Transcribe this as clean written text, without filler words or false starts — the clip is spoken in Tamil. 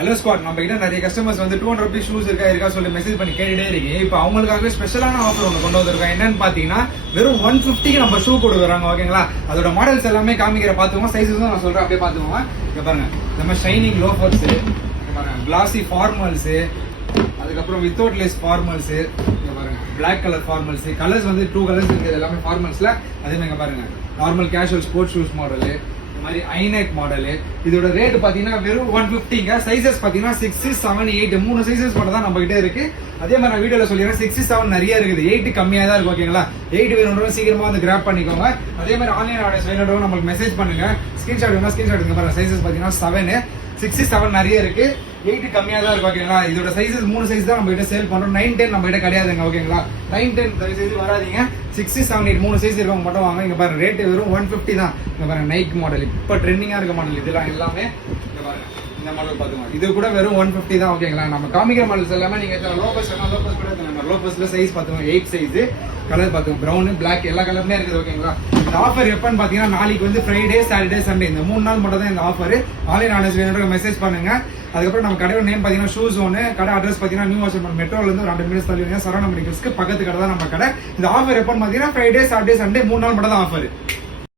ஹலோ ஸ்குவாட், நம்ம கிட்ட நிறைய கஸ்டமர்ஸ் வந்து 200 rupees ஷூஸ் இருக்கா சொல்லி மெசேஜ் பண்ணி கேட்டுட்டே இருக்கீங்க. இப்போ அவங்களுக்காகவே ஸ்பெஷலான ஆஃபர் ஒன்று கொண்டு வந்திருக்கோம். என்னன்னு பாத்தீங்கன்னா வெறும் 150க்கு நம்ம ஷூ கொடுக்குறாங்க. ஓகேங்களா? அதோட மாடல்ஸ் எல்லாமே காமிக்கிற பாத்துக்கோங்க. சைஸஸ் நான் சொல்றேன், அப்படியே பாத்துக்கோங்க. இங்க பாருங்க, நம்ம ஷைனிங் லோஃபர்ஸ், பாருங்க கிளாசி ஃபார்மல்ஸ், அதுக்கப்புறம் வித்தவுட் லேஸ் ஃபார்மல்ஸ், இங்க பாருங்க பிளாக் கலர் ஃபார்மல்ஸ். கலர்ஸ் வந்து 2 கலர்ஸ் இருக்குது எல்லாமே ஃபார்மல்ஸ்ல. அதே மாதிரி இங்க பாருங்க normal casual sports shoes model, மாதிரி ஐநெக் மாடல். இதோட ரேட் பாத்தீங்கன்னா வெறும் 150ங்க. சைசஸ் பாத்தீங்கன்னா 6, 7, 8 3 சைசஸ் மட்டும் தான் நம்ம கிட்ட இருக்கு. அதே மாதிரி நான் வீடியோல சொல்லிடுறேன், 6, 7 நிறைய இருக்குது, 8 கம்மியா தான் இருக்கு. ஓகேங்களா? 8 வேணும்னா சீக்கிரமா வந்து கிராப் பண்ணிக்கோங்க. அதே மாதிரி ஆன்லைன் ஆர்டர்ஸ் வேணும்னா நம்மளுக்கு மெசேஜ் பண்ணுங்க. ஸ்கிரீன்ஷாட் வேணா ஸ்கிரீன்ஷாட் எடுங்க. பாருங்க சைசஸ் பாத்தீங்கன்னா 7, 6, 7 நிறைய இருக்கு, 8 கம்மியா தான் இருக்கு. ஓகேங்களா? இதோட சைசஸ் 3 சைஸ் தான் நம்ம கிட்ட சேல் பண்றோம். 9, 10 நம்ம கிட்ட கிடையாதுங்க. ஓகேங்களா? 9, 10 சைஸ் வராதீங்க. 6, 7, 8 3 சைஸ் இருக்கவங்க மட்டும் வாங்க. இங்க பாருங்க ரேட் வெறும் 150 தான். இங்க பாருங்க நைக் மாடல், இப்ப ட்ரெண்டிங்கா இருக்க மாடல் இதெல்லாம் எல்லாமே. இங்க பாருங்க இந்த மாடல் பாத்துக்கோங்க, இது கூட வெறும் 150 தான். ஓகேங்களா? நம்ம காமிக்கிற மாடல்ஸ் எல்லாமே நீங்க லோபஸ் வேணா லோபஸ் கூட லோபஸ்ல சைஸ் பாத்துக்கோங்க, 8 சைஸ். கலர் பாத்துக்கோங்க, பிரவுன், பிளாக் எல்லா கலருமே இருக்குது. ஓகேங்களா? இந்த ஆஃபர் எப்பன்னு பாத்தீங்கன்னா நாளைக்கு வந்து ஃப்ரைடே, சாட்டர்டே, சண்டே இந்த 3 நாள் மட்டும் தான் இந்த ஆஃபர். ஆன்லைன் ஆர்டர்ஸ் வேணும்னு மெசேஜ் பண்ணுங்க. அதுக்கப்புறம் நம்ம கடையோட நேம் பாத்தீங்கன்னா ஷூ ஜோன். கடை அட்ரஸ் பாத்தீங்கன்னா நியூ வாஷர்மன் மெட்ரோல இருந்து 2 மினிட்ஸ் தள்ளி சரவணா மெடிக்கல்ஸ்க்கு பக்கத்து கடை தான் நம்ம கடை. இந்த ஆஃபர் எப்பன்னு பாத்தீங்கன்னா ஃப்ரைடே, சாட்டர்டே, சண்டே 3 நாள் மட்டும் தான் ஆஃபர்.